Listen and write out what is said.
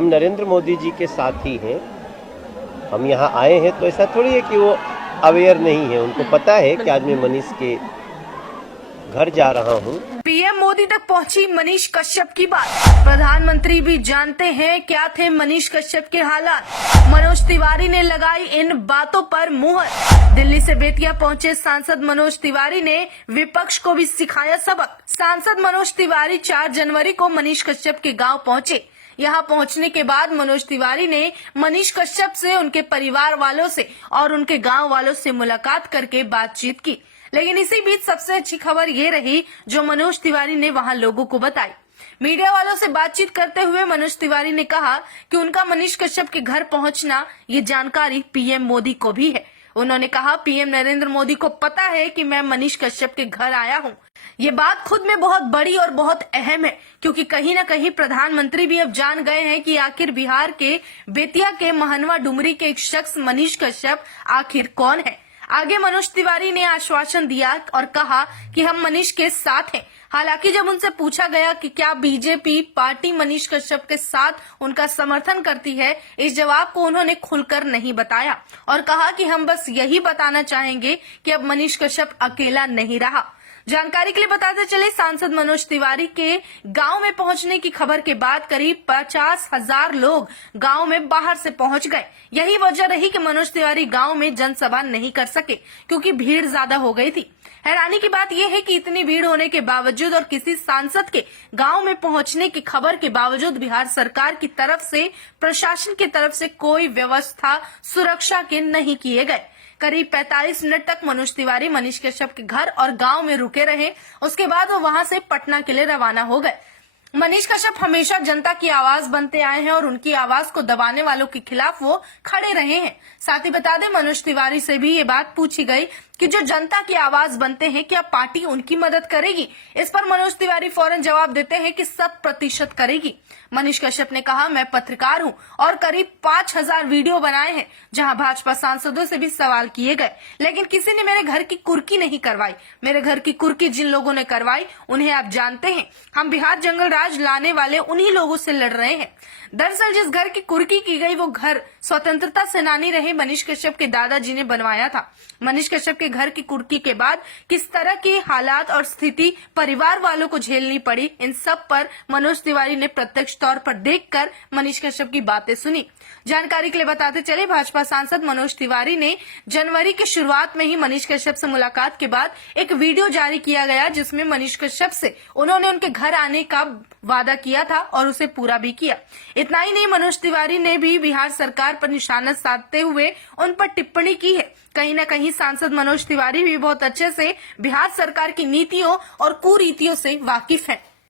हम नरेंद्र मोदी जी के साथ ही हैं। हम यहाँ आए हैं तो ऐसा थोड़ी है कि वो अवेयर नहीं है, उनको पता है कि आज मैं मनीष के घर जा रहा हूँ। पीएम मोदी तक पहुंची मनीष कश्यप की बात। प्रधानमंत्री भी जानते हैं क्या थे मनीष कश्यप के हालात। मनोज तिवारी ने लगाई इन बातों पर मुहर। दिल्ली से बेतिया पहुंचे सांसद मनोज तिवारी ने विपक्ष को भी सिखाया सबक। सांसद मनोज तिवारी 4 जनवरी को मनीष कश्यप के गांव पहुंचे। यहाँ पहुंचने के बाद मनोज तिवारी ने मनीष कश्यप से, उनके परिवार वालों से और उनके गांव वालों से मुलाकात करके बातचीत की। लेकिन इसी बीच सबसे अच्छी खबर ये रही जो मनोज तिवारी ने वहां लोगों को बताई। मीडिया वालों से बातचीत करते हुए मनोज तिवारी ने कहा कि उनका मनीष कश्यप के घर पहुंचना ये जानकारी पीएम मोदी को भी है। उन्होंने कहा, पीएम नरेंद्र मोदी को पता है कि मैं मनीष कश्यप के घर आया हूं। ये बात खुद में बहुत बड़ी और बहुत अहम है, क्योंकि कहीं न कहीं प्रधानमंत्री भी अब जान गए हैं कि आखिर बिहार के बेतिया के महनवा डुमरी के एक शख्स मनीष कश्यप आखिर कौन है। आगे मनोज तिवारी ने आश्वासन दिया और कहा कि हम मनीष के साथ हैं। हालांकि जब उनसे पूछा गया कि क्या बीजेपी पार्टी मनीष कश्यप के साथ उनका समर्थन करती है, इस जवाब को उन्होंने खुलकर नहीं बताया और कहा कि हम बस यही बताना चाहेंगे कि अब मनीष कश्यप अकेला नहीं रहा। जानकारी के लिए बताते चले, सांसद मनोज तिवारी के गांव में पहुंचने की खबर के बाद करीब 50,000 लोग गांव में बाहर से पहुंच गए। यही वजह रही कि मनोज तिवारी गांव में जनसभा नहीं कर सके, क्योंकि भीड़ ज्यादा हो गई थी। हैरानी की बात यह है कि इतनी भीड़ होने के बावजूद और किसी सांसद के गांव में पहुंचने की खबर के बावजूद बिहार सरकार की तरफ से, प्रशासन की तरफ से कोई व्यवस्था सुरक्षा के नहीं किए गए। करीब 45 मिनट तक मनोज तिवारी मनीष कश्यप के घर और गांव में रुके रहे। उसके बाद वो वहां से पटना के लिए रवाना हो गए। मनीष कश्यप हमेशा जनता की आवाज बनते आए हैं और उनकी आवाज को दबाने वालों के खिलाफ वो खड़े रहे हैं। साथ ही बता दें, मनोज तिवारी से भी ये बात पूछी गई कि जो जनता की आवाज बनते हैं, क्या पार्टी उनकी मदद करेगी। इस पर मनोज तिवारी फौरन जवाब देते हैं कि 100% करेगी। मनीष कश्यप ने कहा, मैं पत्रकार हूं और करीब 5000 वीडियो बनाए हैं जहां भाजपा सांसदों से भी सवाल किए गए, लेकिन किसी ने मेरे घर की कुर्की नहीं करवाई। मेरे घर की कुर्की जिन लोगों ने करवाई उन्हें आप जानते हैं। हम बिहार जंगल राज लाने वाले उन्हीं लोगों से लड़ रहे हैं। दरअसल जिस घर की कुर्की की गई वो घर स्वतंत्रता सेनानी रहे मनीष कश्यप के दादाजी ने बनवाया था। मनीष कश्यप के घर की कुर्की के बाद किस तरह की हालात और स्थिति परिवार वालों को झेलनी पड़ी, इन सब पर मनोज तिवारी ने प्रत्यक्ष तौर पर देखकर मनीष कश्यप की बातें सुनी। जानकारी के लिए बताते चले, भाजपा सांसद मनोज तिवारी ने जनवरी की शुरुआत में ही मनीष कश्यप से मुलाकात के बाद एक वीडियो जारी किया गया, जिसमें मनीष कश्यप से उन्होंने उनके घर आने का वादा किया था और उसे पूरा भी किया। इतना ही नहीं, मनोज तिवारी ने भी बिहार सरकार पर निशाना साधते हुए उन पर टिप्पणी की है। कहीं न कहीं सांसद मनोज तिवारी भी बहुत अच्छे से बिहार सरकार की नीतियों और कुरीतियों से वाकिफ हैं।